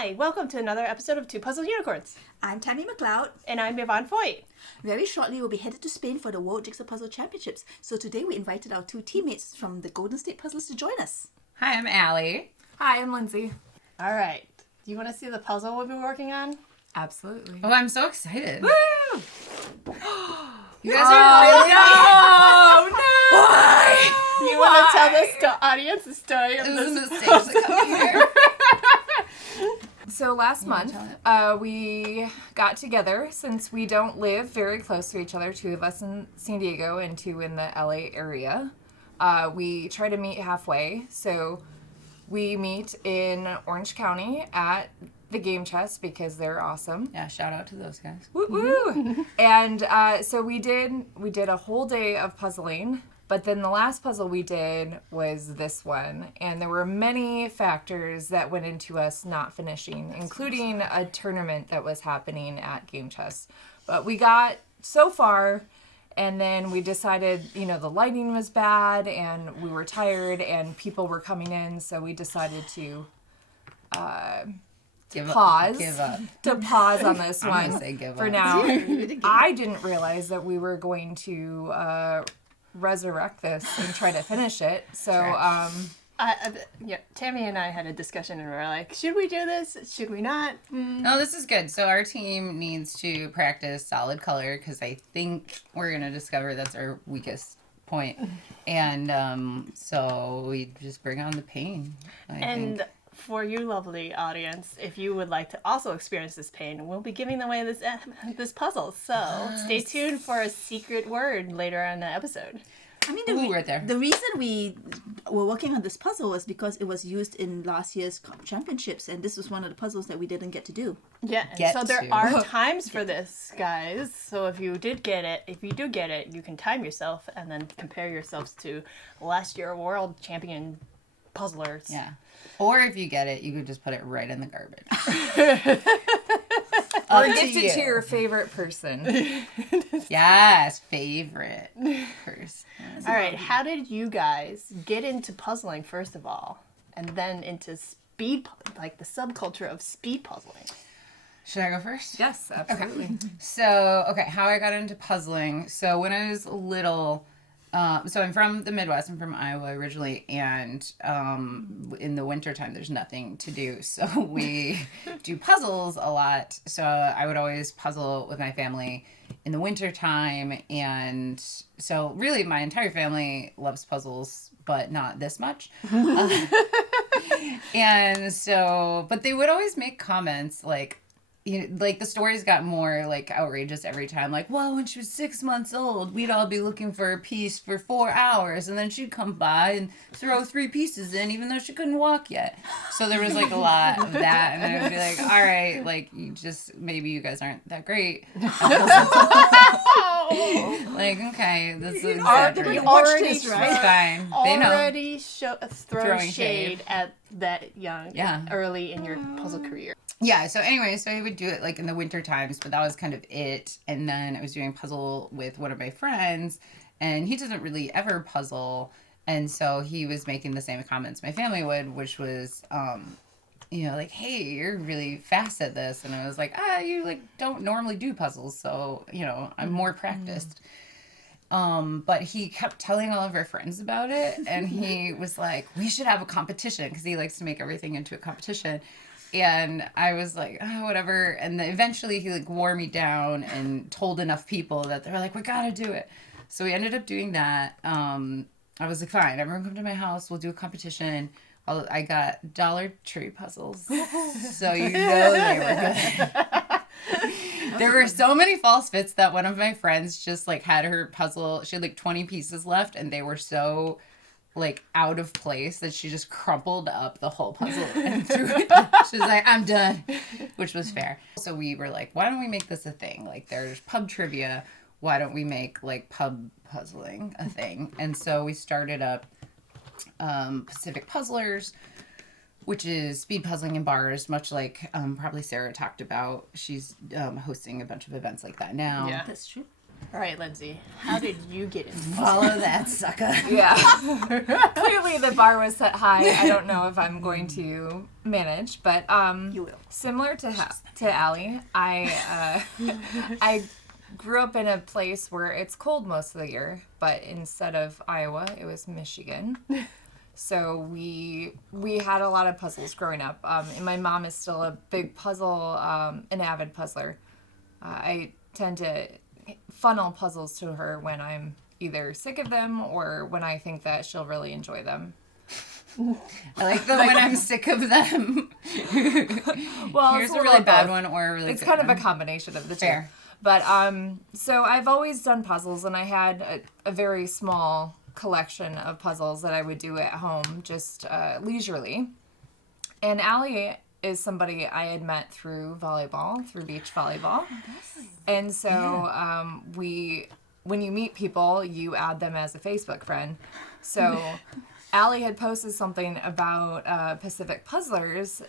Hi, welcome to another episode of Two Puzzle Unicorns. I'm Tammy McLeod. And I'm Yvonne Foyt. Very shortly, we'll be headed to Spain for the World Jigsaw Puzzle Championships. So today we invited our two teammates from the Golden State Puzzlers to join us. Hi, I'm Allie. Hi, I'm Lindsay. All right. Do you want to see the puzzle we've been working on? Absolutely. Oh, I'm so excited. Woo! You guys are really... No! Why? You want to tell the audience the story of It was a this? mistake to come here. So last month, we got together since we don't live very close to each other, two of us in San Diego and two in the LA area. We try to meet halfway. So we meet in Orange County at the Game Chest because they're awesome. Yeah, shout out to those guys. Woo woo! And so we did a whole day of puzzling. But then the last puzzle we did was this one. And there were many factors that went into us not finishing, including a tournament that was happening at Game Chest. But we got so far, and then we decided, the lighting was bad, and we were tired, and people were coming in, so we decided to pause. Give up. To pause on this I'm one gonna say give for up. now. I didn't realize that we were going to resurrect this and try to finish it. So, Tammy and I had a discussion and we were like, should we do this? Should we not? No, this is good. So our team needs to practice solid color because I think we're going to discover that's our weakest point. And so we just bring on the pain. I think. For you lovely audience, if you would like to also experience this pain, we'll be giving away this puzzle. So stay tuned for a secret word later on in the episode. I mean, right there. The reason we were working on this puzzle was because it was used in last year's championships, and this was one of the puzzles that we didn't get to do. Yeah, so there are times for this, guys. So if you do get it, you can time yourself and then compare yourselves to last year world champion puzzlers. Yeah. Or if you get it, you could just put it right in the garbage. or gift it to your favorite person. Yes, favorite person. All right, how did you guys get into puzzling, first of all, and then into speed, like the subculture of speed puzzling? Should I go first? Yes, absolutely. Okay. So, how I got into puzzling. So when I was little... so I'm from the Midwest. I'm from Iowa originally, and in the wintertime, there's nothing to do. So we do puzzles a lot. So I would always puzzle with my family in the wintertime. And so really my entire family loves puzzles, but not this much. And so, but they would always make comments like, the stories got more outrageous every time. Well, when she was 6 months old, we'd all be looking for a piece for 4 hours, and then she'd come by and throw 3 pieces in, even though she couldn't walk yet. So there was a lot of that, and I would be like, all right, maybe you guys aren't that great. Okay, this is exaggerated. Already, It's fine. They know. Already throwing shade at that young, early in your puzzle career. Yeah, so anyway, so I would do it in the winter times, but that was kind of it. And then I was doing puzzle with one of my friends, and he doesn't really ever puzzle. And so he was making the same comments my family would, which was, hey, you're really fast at this. And I was like, you don't normally do puzzles. So, I'm more practiced. But he kept telling all of our friends about it. And he was like, we should have a competition because he likes to make everything into a competition. And I was like, whatever. And then eventually he wore me down and told enough people that they were like, we gotta do it. So we ended up doing that. I was like, fine, everyone come to my house. We'll do a competition. I got Dollar Tree puzzles. So they were good. There were so many false fits that one of my friends just had her puzzle. She had 20 pieces left, and they were so... out of place that she just crumpled up the whole puzzle and threw it. She was like, I'm done, which was fair. So we were like, why don't we make this a thing? There's pub trivia. Why don't we make pub puzzling a thing? And so we started up Pacific Puzzlers, which is speed puzzling in bars, much like probably Sarah talked about. She's hosting a bunch of events like that now. Yeah, that's true. All right, Lindsay, how did you get into Follow that sucker. Yeah. Clearly the bar was set high. I don't know if I'm going to manage, but You will. similar to Allie, I grew up in a place where it's cold most of the year, but instead of Iowa, it was Michigan. So we had a lot of puzzles growing up, and my mom is still a big puzzle, an avid puzzler. I tend to funnel puzzles to her when I'm either sick of them or when I think that she'll really enjoy them. I like the when I'm sick of them. Well, Here's it's a really bad one or a really it's good kind one. of a combination of the two. Fair. But so I've always done puzzles, and I had a very small collection of puzzles that I would do at home, just leisurely. And Allie is somebody I had met through volleyball, through beach volleyball. And so when you meet people, you add them as a Facebook friend. So Allie had posted something about Pacific Puzzlers,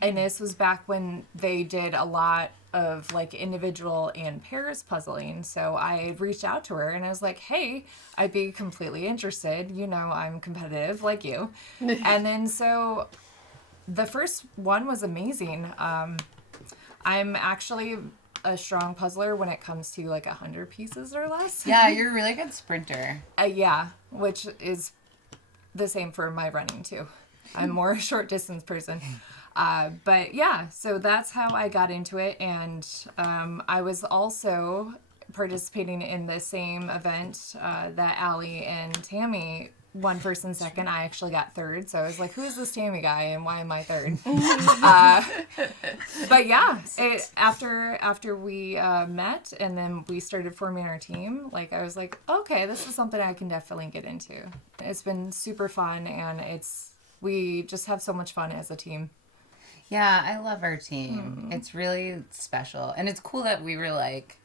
and this was back when they did a lot of like individual and pairs puzzling. So I reached out to her and I was like, hey, I'd be completely interested. You know, I'm competitive like you. And then so the first one was amazing. I'm actually a strong puzzler when it comes to like 100 pieces or less. Yeah, you're a really good sprinter. Yeah, which is the same for my running too. I'm more a short distance person. But yeah, so that's how I got into it. And I was also participating in the same event that Allie and Tammy won first and second. I actually got third. So I was like, who is this Tammy guy and why am I third? But yeah, after we met and then we started forming our team, like I was like, okay, this is something I can definitely get into. It's been super fun and we just have so much fun as a team. Yeah, I love our team. It's really special. And it's cool that we were like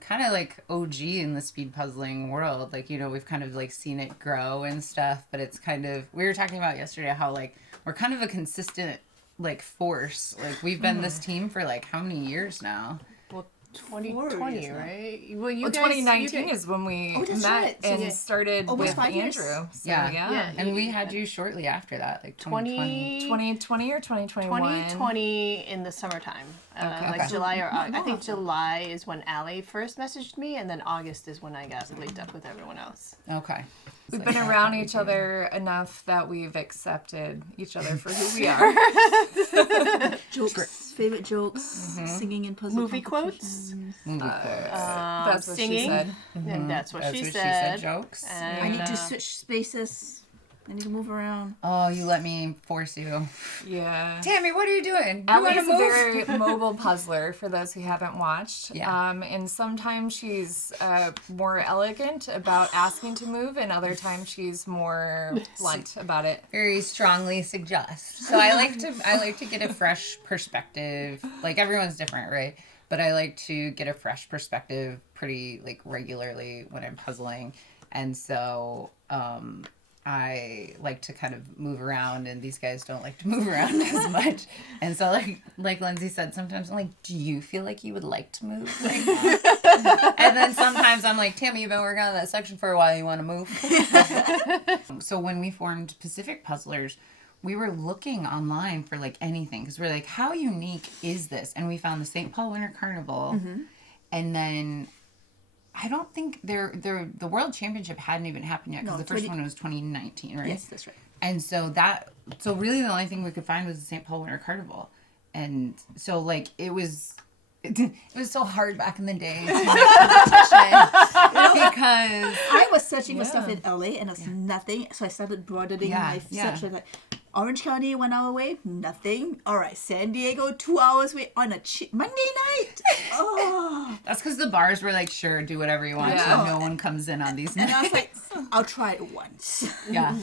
kind of like OG in the speed puzzling world. Like, you know, we've kind of like seen it grow and stuff, but it's kind of, we were talking about yesterday how like we're kind of a consistent like force. Like we've been this team for like how many years now? Well, 2020, right? Well, you Well, guys, 2019 is when we that's met right. So, and started almost with 5 years. Andrew. So, Yeah. yeah. And we had you shortly after that, like 2020. 2020 or 2021? 2020 in the summertime. Like Okay. July or August. I think July is when Allie first messaged me, and then August is when I got linked up with everyone else. Okay. We've been around each other enough that we've accepted each other for who we are. Jokes, favorite jokes, singing in puzzle Movie quotes? competitions. That's what Singing. she said. And that's what That's she what said. she said, jokes. And, I need to switch spaces. I need to move around. Oh, you let me force you. Yeah. Tammy, what are you doing? You Allie want to is a move? very mobile puzzler, for those who haven't watched. Yeah. And sometimes she's more elegant about asking to move, and other times she's more blunt about it. Very strongly suggest. So I like to get a fresh perspective. Like everyone's different, right? But I like to get a fresh perspective pretty like regularly when I'm puzzling. And so I like to kind of move around, and these guys don't like to move around as much. And so like Lindsay said, sometimes I'm like, do you feel like you would like to move right now? And then sometimes I'm like, Tammy, you've been working on that section for a while, you want to move? So when we formed Pacific Puzzlers, we were looking online for like anything, because we're like, how unique is this? And we found the St. Paul Winter Carnival, and then I don't think the World Championship hadn't even happened yet, because the first one was 2019, right? Yes, that's right. And so really the only thing we could find was the St. Paul Winter Carnival. And so like it was so hard back in the day to make competition because I was searching for stuff in LA and there was nothing, so I started broadening my search. Like Orange County, 1 hour away, nothing. All right, San Diego, 2 hours away on a Monday night. Oh, that's because the bars were like, sure, do whatever you want, so no one comes in on these and nights. I was like, I'll try it once. Yeah.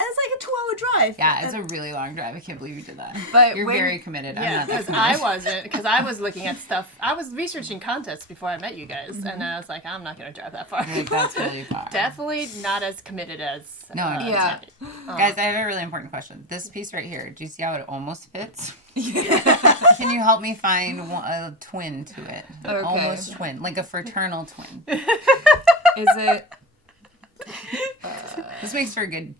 it's like a 2-hour drive. Yeah, it's a really long drive. I can't believe you did that. But You're when- very committed. Yeah, I'm not because I wasn't. Because I was looking at stuff. I was researching contests before I met you guys, and I was like, I'm not going to drive that far. like, that's really far. Definitely not as committed as. No, no. Yeah. Guys, I have a really important question. This piece right here, do you see how it almost fits? Can you help me find a twin to it? Okay. Almost twin. Like a fraternal twin. Is it? This makes for good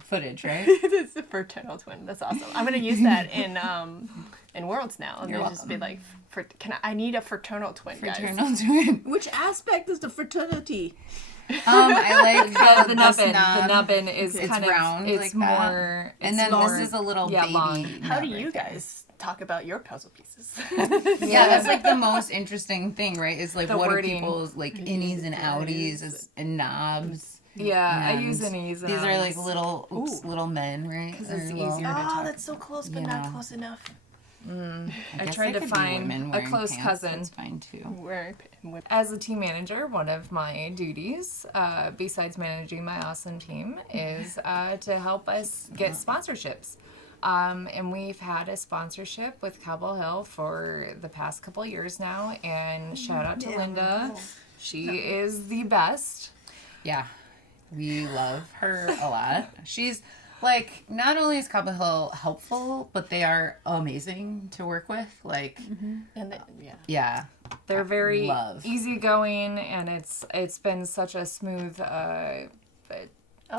footage, right? It's a fraternal twin. That's awesome. I'm going to use that in Worlds now. And You're they just be like, I need a fraternal twin, guys. Fraternal twin. Which aspect is the fraternity? I like how The this nubbin. knob, The nubbin is it's kind of round it's like that. more. And then more, this is a little yeah, baby. long. How do nub you right there. guys talk about your puzzle pieces? Yeah, that's like the most interesting thing, right? Is like The what wording. are people's like innies and outies and knobs. Yeah, I And use innies. These are like little men, right? it's Or, easier to Oh, talk. that's so close, but You not know. close enough. I guess tried they to could be find women a wearing close pants, cousin. That's fine too. As a team manager, one of my duties, besides managing my awesome team, is to help us get sponsorships. And we've had a sponsorship with Cowbell Hill for the past couple of years now. And shout out to Linda. She is the best. Yeah, we love her a lot. She's like, not only is Cobble Hill helpful, but they are amazing to work with. Like, And yeah. They're very Love. easygoing, and it's been such a smooth and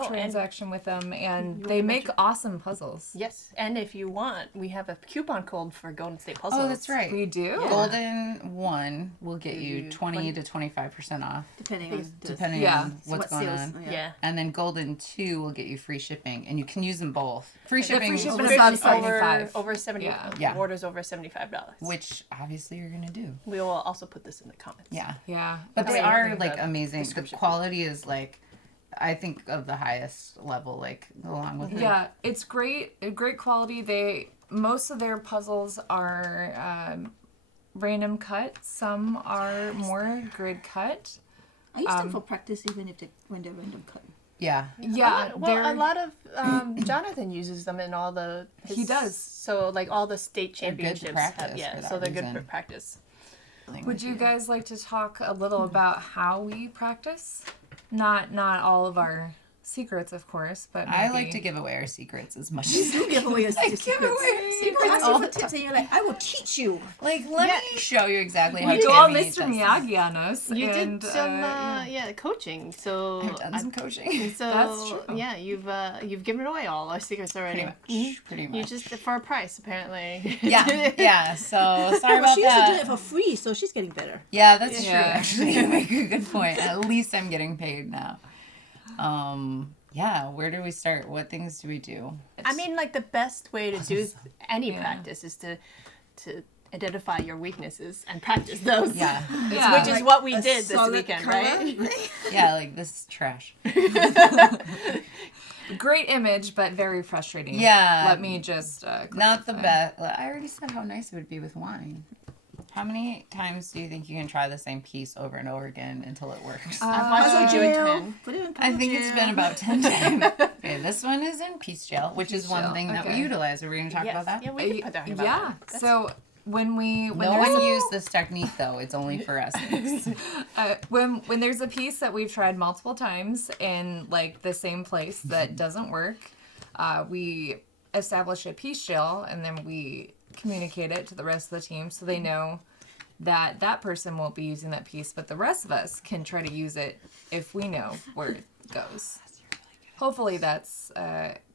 transaction with them, and they make awesome puzzles. yes, and if you want, we have a coupon code for Golden State Puzzles. Oh, that's right. We do. Golden 1 will get you you 20 to 25% off, Depending on depending Yeah. on what's going on. Yeah. And then Golden 2 will get you free shipping, and you can use them both. Free shipping, free shipping over- is about over 75. over 70 Yeah. orders over $75. which obviously you're gonna do. We will also put this in the comments. Yeah. Yeah. But That's they what I are think. like amazing. The description. quality is like, I think, of the highest level. Like along with Yeah, it's great. Great quality. Most of their puzzles are random cut. Some are more grid cut. I use them for practice even if when they're random cut. yeah. Yeah, Well, a lot of Jonathan uses them in all the. He does. So like all the state They're good championships. practice for Yeah, that so they're good reason. for practice. Would you guys like to talk a little about how we practice? Not all of our secrets, of course, but I maybe- like to give away our secrets as much You as do give away your secrets. give away People secrets ask all you the for tips and you're like, I will teach you. like. Let me show you exactly how We go all Tammy Mr. does Miyagi on us. You and, did some coaching, so this. I've done some coaching. so That's true. yeah, you've given away all our secrets already. Pretty much. You just for a price apparently. Yeah. So sorry Well, about she used to do that. it for free, so she's getting better. Yeah, that's true. Yeah. Actually, you make a good point. At least I'm getting paid now. Yeah. Where do we start? What things do we do? I mean, like the best way to do any practice is to identify your weaknesses and practice those. Yeah. Yeah. Which is what we A did this solid weekend, color. right? Yeah. Like this is trash. Great image, but very frustrating. Yeah. Let me just Not the clarify. best. Well, I already said how nice it would be with wine. How many times do you think you can try the same piece over and over again until it works? I've watched you do it, Tim. Put it in I think it's been about 10 times. Okay, this one is in piece gel, which is one gel, thing that we okay. utilize. Are we going to talk Yes. about that? Yeah, we can put that about Yeah. that. That's- So when No there's one a- used this technique, though. It's only for us. when there's a piece that we've tried multiple times in like the same place that doesn't work, we establish a piece gel and then we communicate it to the rest of the team so they know that that person won't be using that piece, but the rest of us can try to use it if we know where it goes. Hopefully that's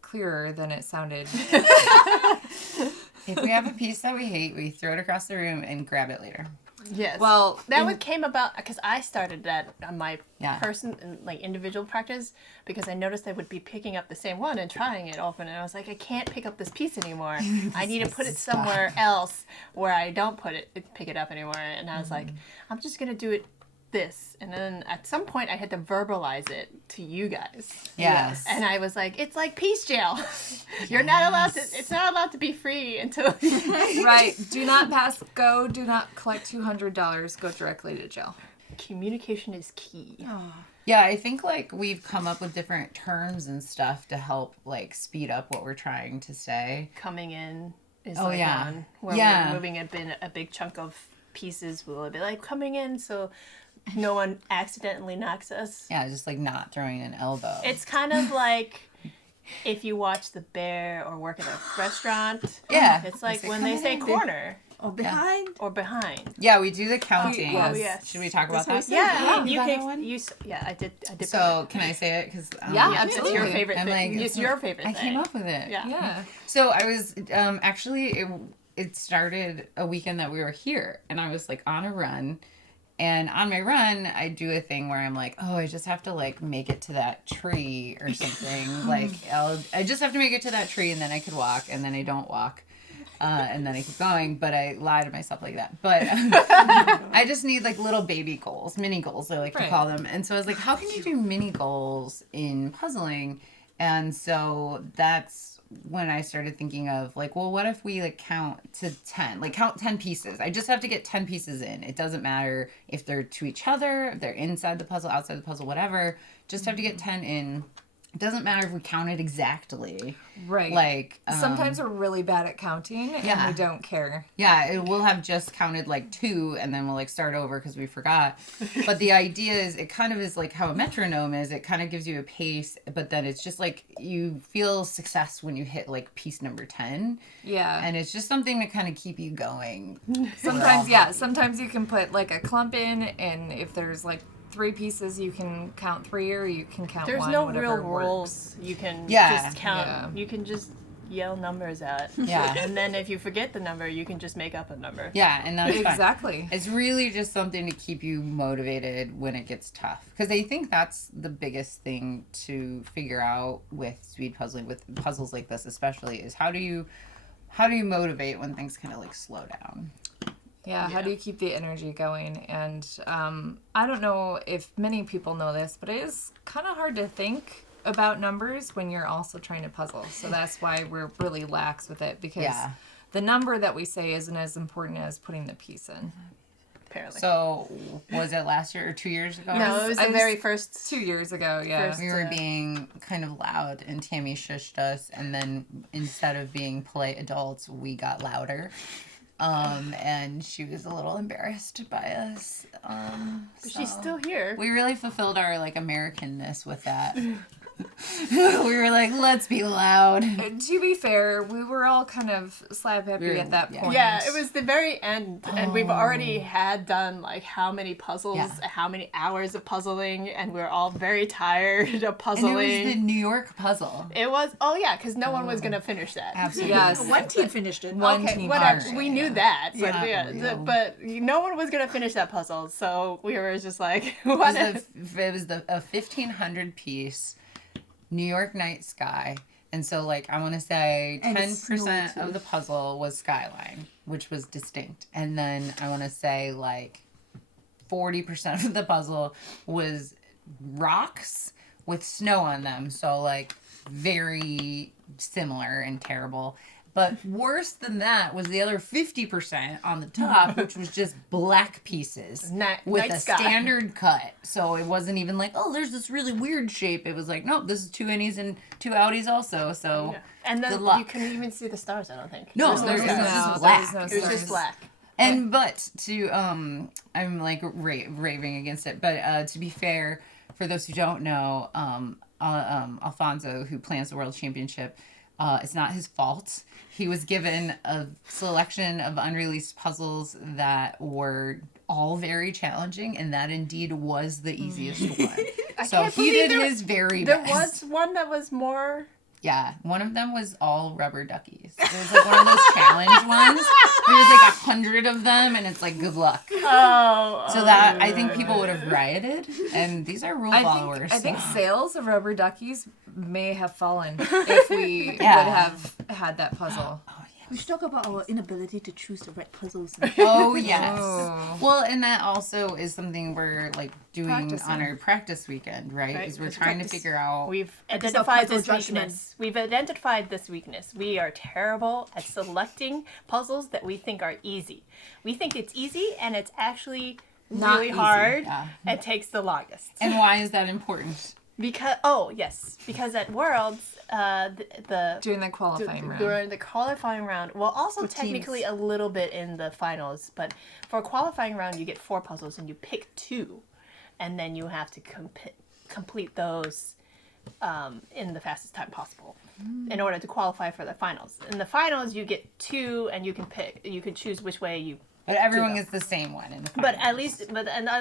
clearer than it sounded. If we have a piece that we hate, we throw it across the room and grab it later. Yes. Well, that one came about because I started that on my Yeah. individual practice because I noticed I would be picking up the same one and trying it often, and I was like, I can't pick up this piece anymore. I need to put it somewhere else where I don't pick it up anymore. And I was like, I'm just gonna do it this, and then at some point I had to verbalize it to you guys. Yes. And I was like, it's like piece gel. You're not allowed to. It's not allowed to be free until. Right. Do not pass go. Do not collect $200. Go directly to jail. Communication is key. Yeah, I think like we've come up with different terms and stuff to help like speed up what we're trying to say. Coming in is Oh, like yeah. one where Yeah. we're moving a big chunk of pieces. We'll be like coming in so no one accidentally knocks us. Yeah, just like not throwing an elbow. It's kind of like if you watch The Bear or work at a restaurant. Yeah. It's like They say, when they "Come say in." corner Or behind. or behind. Yeah, we do the counting. Oh, yes. Should we talk about That's that? what I Yeah, Yeah. you got that can. one? Yeah, I did. So can I say it? Because Yeah, It's your absolutely. favorite I'm thing. like, It's your favorite I thing. came up with it. Yeah. Yeah. So I was actually it started a weekend that we were here, and I was like on a run, and on my run I do a thing where I'm like, oh, I just have to like make it to that tree or something. Like I just have to make it to that tree, and then I could walk, and then I don't walk. And then I keep going, but I lie to myself like that. But I just need like little baby goals, mini goals, I like to Right. call them. And so I was like, how can you do mini goals in puzzling? And so that's when I started thinking of like, well, what if we like count to 10, like count 10 pieces? I just have to get 10 pieces in. It doesn't matter if they're to each other, if they're inside the puzzle, outside the puzzle, whatever. Just have to get 10 in. It doesn't matter if we count it exactly. Right. Like Sometimes we're really bad at counting and Yeah. we don't care. Yeah, we'll have just counted like 2 and then we'll like start over because we forgot. But the idea is it kind of is like how a metronome is. It kind of gives you a pace, but then it's just like you feel success when you hit like piece number 10. Yeah. And it's just something to kind of keep you going. Sometimes, yeah. Sometimes you can put like a clump in, and if there's like 3 pieces, you can count 3 or you can count There's 1. no whatever real works. rules. You can Yeah. just count. Yeah. You can just yell numbers out. Yeah. And then if you forget the number, you can just make up a number. Yeah, and that's fine. Exactly. It's really just something to keep you motivated when it gets tough. Because I think that's the biggest thing to figure out with speed puzzling, with puzzles like this especially, is how do you motivate when things kind of like slow down? Yeah, how Yeah. do you keep the energy going? And I don't know if many people know this, but it is kind of hard to think about numbers when you're also trying to puzzle. So that's why we're really lax with it, because Yeah. the number that we say isn't as important as putting the piece in. Apparently. So, was it last year or 2 years ago? no, it was I the was- very first. 2 years ago, yeah. First- We were being kind of loud, and Tammy shushed us, and then instead of being polite adults, we got louder. And she was a little embarrassed by us. But she's so still here. We really fulfilled our like Americanness with that. We were like, let's be loud. To be fair, we were all kind of slap happy We were- at that yeah. point. Yeah, it was the very end, and we've already Oh. had done like how many puzzles, Yeah. how many hours of puzzling, and we're all very tired of And puzzling. there was the New York puzzle. It was because no one was gonna finish that. Absolutely. Yes. One team finished it. One Okay, team. whatever. Alright, We knew yeah. that, but Not yeah, real. but no one was gonna finish that puzzle, so we were just like, It what? was a 1,500 piece New York night sky. And so, like, I want to say And 10% snow, of too. the puzzle was skyline, which was distinct. And then I want to say, like, 40% of the puzzle was rocks with snow on them. So, like, very similar and terrible. But worse than that was the other 50% on the top, which was just black pieces with night a sky. standard cut. So it wasn't even like, oh, there's this really weird shape. It was like, nope, this is 2 innies and 2 outies also. So Yeah. And then good luck. you couldn't even see the stars. I don't think. No, There there's was no stars. just there black. was no It was stars. just black. And but to I'm like raving against it. But to be fair, for those who don't know, Alfonso, who plans the World Championship, it's not his fault. He was given a selection of unreleased puzzles that were all very challenging, and that indeed was the easiest one. So can't he believe did there- his very There best. was one that was more. Yeah, one of them was all rubber duckies. It was like one of those challenge ones. There was like 100 of them, and it's like good luck. Oh. So that I think people would have rioted, and these are rule followers. I think so- sales of rubber duckies may have fallen if we Yeah. would have had that puzzle. We should talk about our inability to choose the right puzzles. Oh yes. Oh. Well, and that also is something we're like doing Practicing. on our practice weekend, right? Right, Is we're it's trying to practice. figure out. We've Because identified of this puzzle judgment. weakness. We've identified this weakness. We are terrible at selecting puzzles that we think are easy. We think it's easy, and it's actually Not really easy. hard. Yeah. It takes the longest. And why is that important? Because because at Worlds, During the qualifying round. during the qualifying round, well, also technically teams. a little bit in the finals, but for a qualifying round, you get 4 puzzles and you pick 2, and then you have to complete those in the fastest time possible in order to qualify for the finals. In the finals, you get 2, and you can choose which way you. But everyone gets the same one in the finals. But at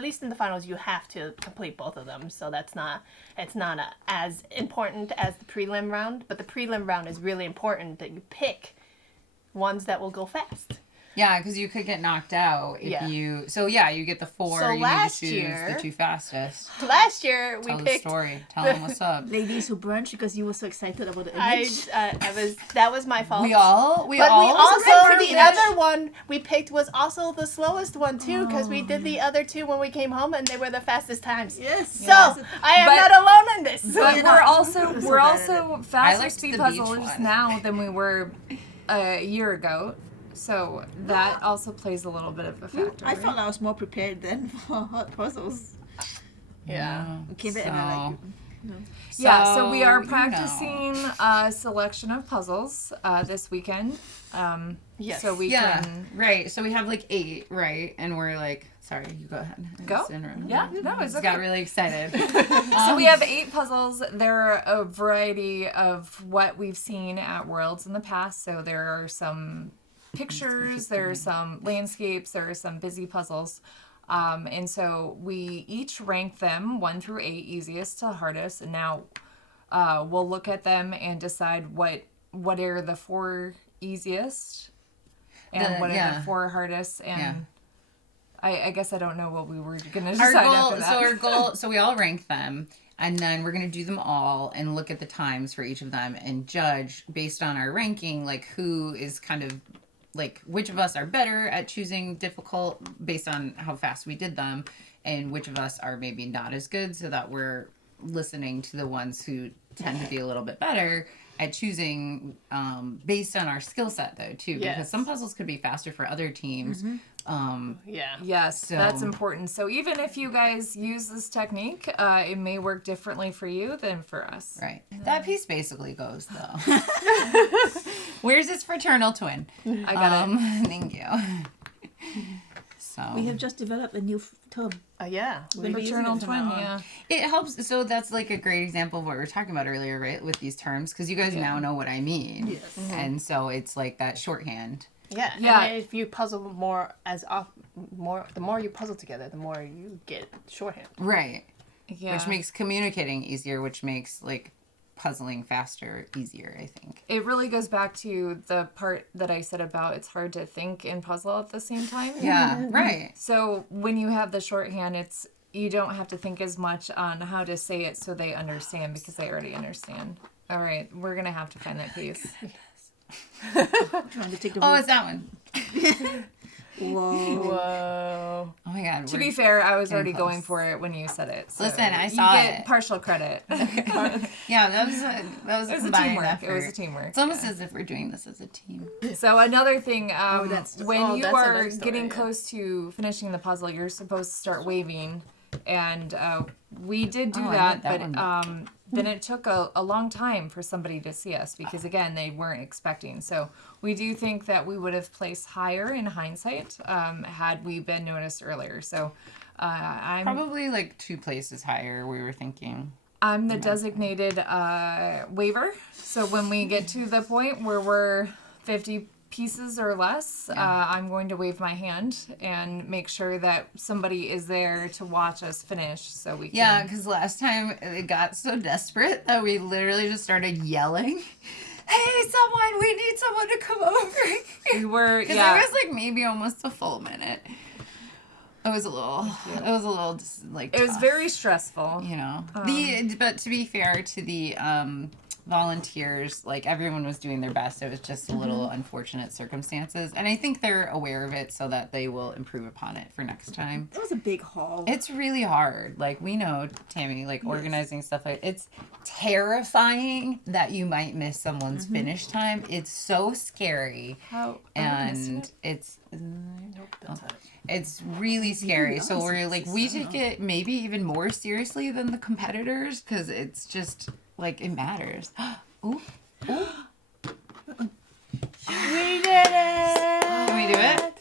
least in the finals, you have to complete both of them. So it's not as important as the prelim round. But the prelim round is really important that you pick ones that will go fast. Yeah, because you could get knocked out if you. So you get the 4. So you last need to choose year- the 2 fastest. Last year we Tell the picked. story. Tell them what's up. Ladies who brunch because you were so excited about the I image. that was my fault. We all. But we also privileged. the other one we picked was also the slowest one too because we did the other 2 when we came home and they were the fastest times. Yes. So I am But- not alone in this. But you're we're not- also so we're bad also I faster liked speed the beach puzzlers one. now than we were a year ago. So that also plays a little bit of a factor. I felt I was more prepared then for hot puzzles. Yeah. We came back and I like, Yeah, so we are you know. practicing a selection of puzzles this weekend. Yes. So we Yeah, can right. So we have like 8, right? And we're like, sorry, you go ahead. I Go. just interrupted. Yeah, no, it's Just okay. got really excited. So we have 8 puzzles. There are a variety of what we've seen at Worlds in the past. So there are some pictures, there are some landscapes, there are some busy puzzles. And so we each rank them 1 through 8, easiest to hardest. And now we'll look at them and decide what are the 4 easiest and what are the 4 hardest. And I guess I don't know what we were going to decide after that. So we all rank them, and then we're going to do them all and look at the times for each of them and judge based on our ranking, like who is kind of like which of us are better at choosing difficult based on how fast we did them, and which of us are maybe not as good, so that we're listening to the ones who tend to be a little bit better at choosing based on our skill set though too, because Yes. some puzzles could be faster for other teams. Yeah. Yes, So- that's important. So even if you guys use this technique, it may work differently for you than for us. Right. That piece basically goes though. Where's his fraternal twin? I got it. Thank you. So we have just developed a new term. Yeah. When we use Fraternal it from twin, now on. yeah. it helps. So that's like a great example of what we were talking about earlier, right? With these terms, because you guys now know what I mean. Yes. And so it's like that shorthand. Yeah. Yeah. And if you puzzle the more you puzzle together, the more you get shorthand. Right. Yeah. Which makes communicating easier, which makes like puzzling faster easier, I think. It really goes back to the part that I said about it's hard to think and puzzle at the same time. Yeah, right. So when you have the shorthand, you don't have to think as much on how to say it so they understand because they already understand. All right, we're going to have to find that piece. Trying to take the Oh, whole... it's that one. Whoa. Whoa. Oh my god. To we're- be fair, I was already close. going for it when you said it. So Listen, I saw you get it. partial credit. Yeah, that was a It was a combined teamwork. effort. It was a teamwork. It's almost as if we're doing this as a team. So another thing, that's- when you that's are another story, getting yeah. close to finishing the puzzle, you're supposed to start waving, and we did do Oh, I that, like that but one. then it took a long time for somebody to see us because again they weren't expecting. So we do think that we would have placed higher in hindsight had we been noticed earlier. So I'm Probably like 2 places higher, we were thinking. I'm the designated waiver. So when we get to the point where we're 50 pieces or less, I'm going to wave my hand and make sure that somebody is there to watch us finish so we can... Yeah, because last time it got so desperate that we literally just started yelling, "Hey, we need someone to come over." We were, Because yeah. there was like maybe almost a full minute. It was a little like It was tough, very stressful. you know. But to be fair to the volunteers, like everyone was doing their best. It was just a little unfortunate circumstances, and I think they're aware of it so that they will improve upon it for next time. It was a big haul. It's really hard. Like we know, Tammy, like organizing stuff like it's terrifying that you might miss someone's finish time. It's so scary. How I missed And it. it's Nope, that's not it. It's really scary. So honestly, we're like, we take it maybe even more seriously than the competitors because it's just like it matters. Ooh. Ooh. We did it! Can we do it?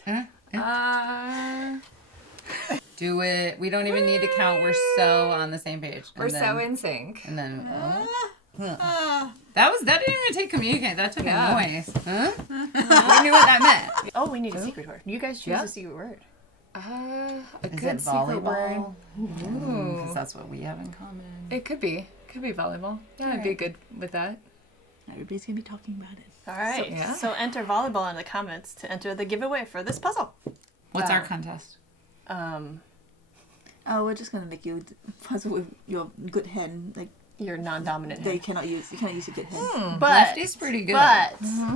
Do it. We don't even need to count. We're so on the same page. We're so in sync. And then that didn't even take communicate. That took a noise. Huh? We knew what that meant. Oh, we need a secret word. You guys choose a secret word. A Is good it secret word. volleyball? Because that's what we have in common. It could be. Could be volleyball. Yeah, I'd be good with that. Everybody's gonna be talking about it. All right. So enter volleyball in the comments to enter the giveaway for this puzzle. What's our contest? Oh, we're just gonna make you puzzle with your good hand. Like Your non-dominant they hand. cannot use. You cannot use your good hand. But Lefty's pretty good. But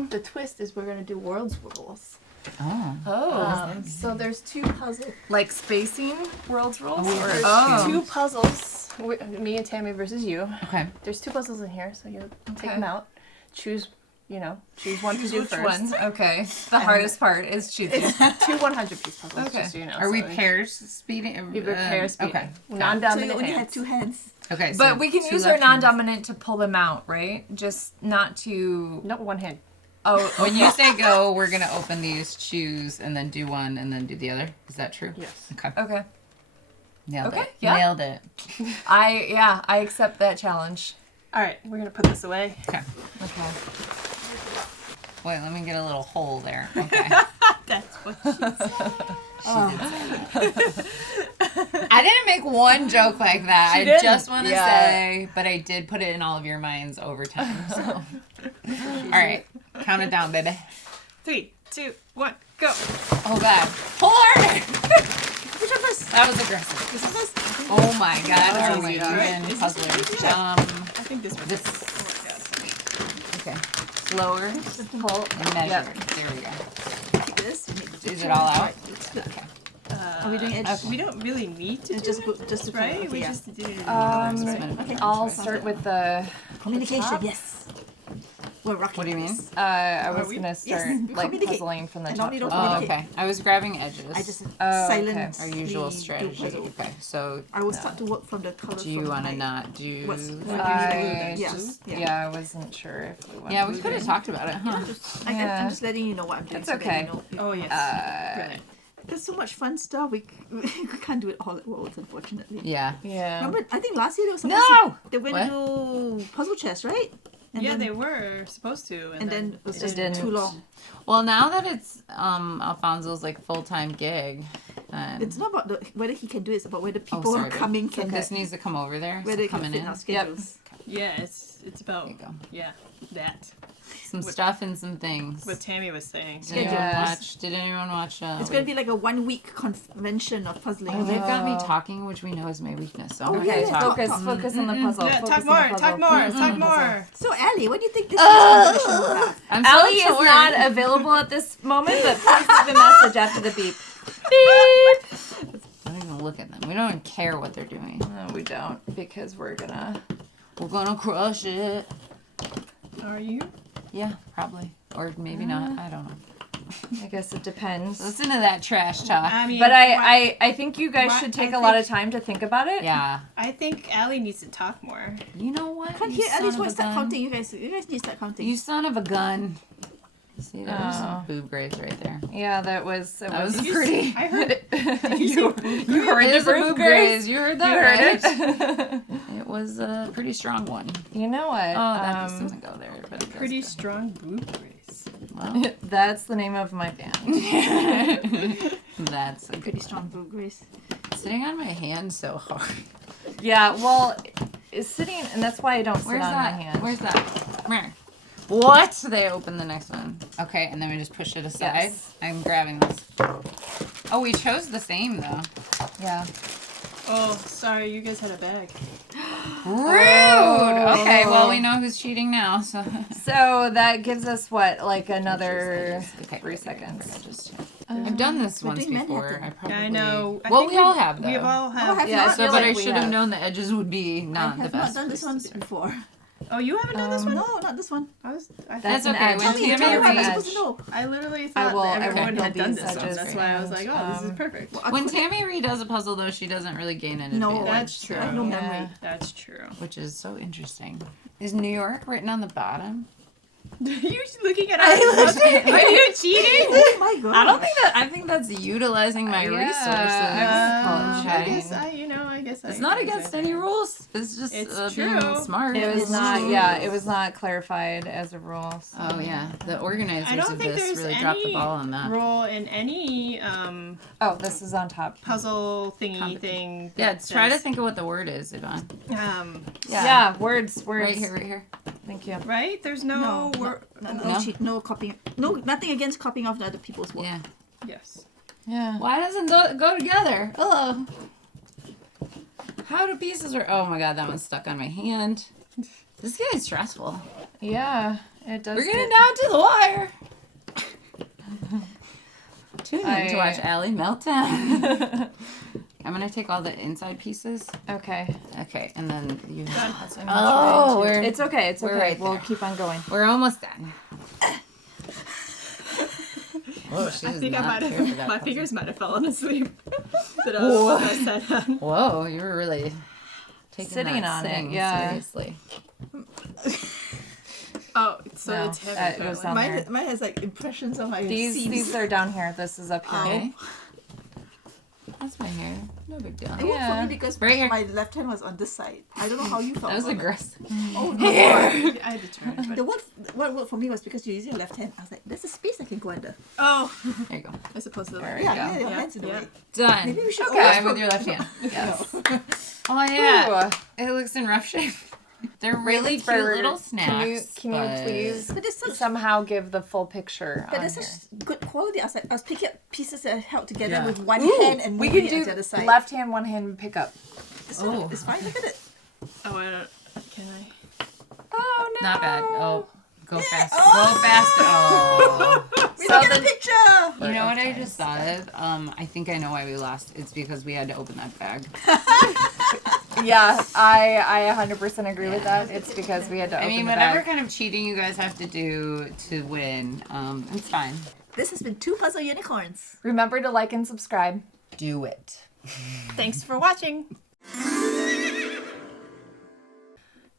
the twist is we're gonna do world's rules. Oh. Oh. So there's two puzzles. Like spacing world's rules? There's Oh. two puzzles. Me and Tammy versus you. Okay. There's two puzzles in here, so you take them out. Choose one to do Which first. one? Okay. The hardest part is choosing. Two 100-piece puzzles. Okay. Just so you know. Are we So pairs speeding? We were pair speeding. Okay. So you Non-dominant only hands. had two hands. Okay. So But we can two use our left hands. non-dominant to pull them out, right? Just not to... No, one hand. Oh, When you say go, we're gonna open these, choose, and then do one, and then do the other. Is that true? Yes. Okay. okay. Nailed Okay, it. yeah. Nailed it. I accept that challenge. All right, we're gonna put this away. Okay. Okay. Wait, let me get a little hole there. Okay. That's what she I didn't make one joke like that. She I didn't. just want to Yeah. say, but I did put it in all of your minds over time. So. All right. Count it down, baby. 3, 2, 1, go. Oh, God. Pull harder. Which one first? That was aggressive. This one first? Oh, my God. Oh Are my we God. even puzzlers? I think this one. This. Oh Okay. Slower. Pull and measure. Yep. There we go. Take this. You make the Is it all out? Okay. Are we doing edge? my God. We don't really need to do Just it, just to right? okay, We yeah. just did it. Okay. I'll start with the... Communication. top? Yes. We're rocking. What do you mean? this. I was we? gonna start like communicate. puzzling from the I top. normally to don't the Oh, bottom. communicate. okay. I was grabbing edges. I just Oh, okay. silent. Our usual strategy. Okay. So, I will start to work from the color. do you from want to my- not do... What's- I Yes. just, Yeah. yeah, I wasn't sure if we wanted Yeah, we to could do have talked about it, huh? Yeah. I'm just letting you know what I'm doing. It's so that okay. you know. Oh, yes. Brilliant. There's so much fun stuff. We can't do it all at once, unfortunately. Yeah. Yeah. Remember, I think last year there was No! something they went What? to do puzzle chess, right? And Yeah, then, they were supposed to. and then it was they just didn't. too long. Well, now that it's Alfonso's like full-time gig, It's not about whether he can do it. It's about whether oh, people who sorry, are coming so can. this needs to come over there. Whether So it can coming fit in in. our schedules. Yeah, it's about, There you go. yeah, that. Some stuff and some things. What Tammy was saying. Did anyone Yes. watch? Did anyone watch? It's going to be like a 1 week convention of puzzling. Oh, they've got me talking, which we know is my weakness. So I'm yeah, gonna yeah. talk. Focus on the puzzle. Yeah, Focus talk on more, the puzzle. talk more, talk more. So, Allie, what do you think this competition will have? I'm so Allie is torn. not available at this moment, but please leave a message after the beep. Beep! Don't even look at them. We don't even care what they're doing. No, we don't, because we're gonna... We're gonna crush it. Are you? Yeah, probably. Or maybe not. I don't know. I guess it depends. Listen to that trash talk. I mean, But I think you guys Why- should take I a lot think- of time to think about it. Yeah. I think Allie needs to talk more. You know what? I can't you hear son Allie's of a voice. Start gun? counting. You guys need to start counting. You son of a gun. See, there's Oh. some boob graves right there. Yeah, that was That was Did you pretty. I heard. you heard It is the a boob boob graze? graze. You heard that, You heard right? it? It was a pretty strong one. You know what? Oh, that just doesn't go there. But it does Pretty go. strong boob brace. Well, That's the name of my band. that's a Pretty good strong blue grace. one. Sitting on my hand so hard. Yeah, well, it's sitting, and that's why I don't sit Where's on that? my hand. Where's that? Where? What? They open the next one. Okay, and then we just push it aside. Yes. I'm grabbing this. Oh, we chose the same though. Yeah. Oh, sorry, you guys had a bag. Rude. Okay, well we know who's cheating now. So. So that gives us what, like another Okay. 3 seconds. Just. I've done this We're once doing before. Manhattan. I probably. I know. I Well, think we all have though. We all have. have Yeah, not. So, feel but like I we should have have. known the edges would be I not the have best. not done this place one to start. before. Oh, you haven't done this one? No, not this one. That's an okay. edge. When Tell me, Tammy how am I reads, supposed to know? I literally thought will that everyone build had done these this one. edges That's for why I was like, oh, this is perfect. Well, I when couldn't- Tammy redoes a puzzle, though, she doesn't really gain an No, advantage. That's true. I have no memory. That's true. Which is so interesting. Is New York written on the bottom? You're looking at our Are you cheating? Oh my god. I don't think that. I think that's utilizing my Yeah, resources. I guess It's not against any rules. It's just It's being true. smart. It was It's not. true. Yeah, it was not clarified as a rule. So. Oh yeah, the organizers I don't of think this there's really any dropped the ball on that. rule in any Oh, this is on top. puzzle thingy thing. Yeah, that try to says, think of what the word is, Yvonne. Yeah, words. Right here, right here. Thank you. Right? There's No, no word. no copying. No, nothing against copying off other people's work. Yeah. Yes. Yeah. Why doesn't it go together? Hello. How do pieces work? Oh my god, that one's stuck on my hand. This is getting stressful. Yeah, it does. We're getting down to the wire. Tune in to I- watch Allie melt down. I'm gonna take all the inside pieces. Okay. Okay, and then you. I'm Oh, trying to- we're it's okay. It's we're okay. right We'll there. keep on going. we're almost done. Whoa, she I does think I not might care for have that my puzzle. fingers might have fallen asleep. That I said. Whoa, you were really taking Sitting that on it, sing yeah. seriously. Oh, so No, it's heavy. it was apparently. on there. Mine has like impressions of my These are down here. This is up here. Okay. That's my hair. No big deal. It worked for Yeah. me because Right here. my left hand was on this side. I don't know how you felt. That was about it. aggressive. Oh no. I had to turn it. The But... what worked for me was because you're using your left hand. I was like, there's a space I can go under. Oh, There you go. as opposed to the There right. we Yeah, go. yeah, your Yeah, hands in the yeah. way. Done. Maybe we should Okay, always with your left hand. Yes. Oh yeah. Ooh. It looks in rough shape. They're really cute Ravensburger, little snacks. Can you but- please But it's such, somehow give the full picture but on it's here? such good quality. I was picking up pieces that are held together Yeah. with one Ooh, hand and we moving can it do to the other side. left hand, one hand pickup. Oh. It's fine. Look at it. Oh, I don't. Can I? Oh no! Not bad. Oh, go fast. Go fast. Oh. We So look at the- the picture. You know what I just thought of? I think I know why we lost. It's because we had to open that bag. Yeah, I 100% agree with that. It's because we had to I open mean, the whatever bag. kind of cheating you guys have to do to win, it's fine. This has been 2 Puzzle Unicorns. Remember to like and subscribe. Do it. Thanks for watching.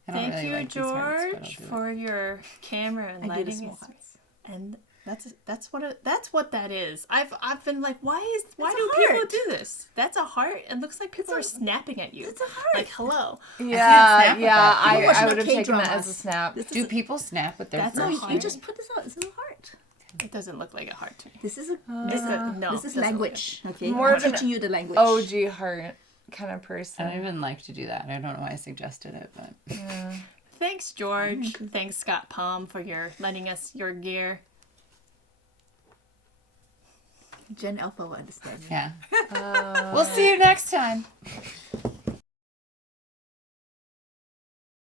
I don't Thank really you, like these hearts, but I'll George, do it. for your camera and I do the lighting. small us. hearts. And that's what that is. I've been like, why It's do a people heart. do this? That's a heart. It looks like people are snapping at you. It's a heart. Like hello. Yeah, snap with yeah, that. People I watching would the have taken that K-dramas. as a snap. This is Do people snap with their That's no, first a you heart. just put this out. This is a heart. It doesn't look like a heart to me. This is a No, this it is doesn't language. Okay, More I'm of an teaching you the language. OG heart kind of I person. don't even like to do that. I don't know why I suggested it, but Thanks, George. Thanks, Scott Palm, for lending us your gear. Gen Alpha will understand. yeah. We'll see you next time.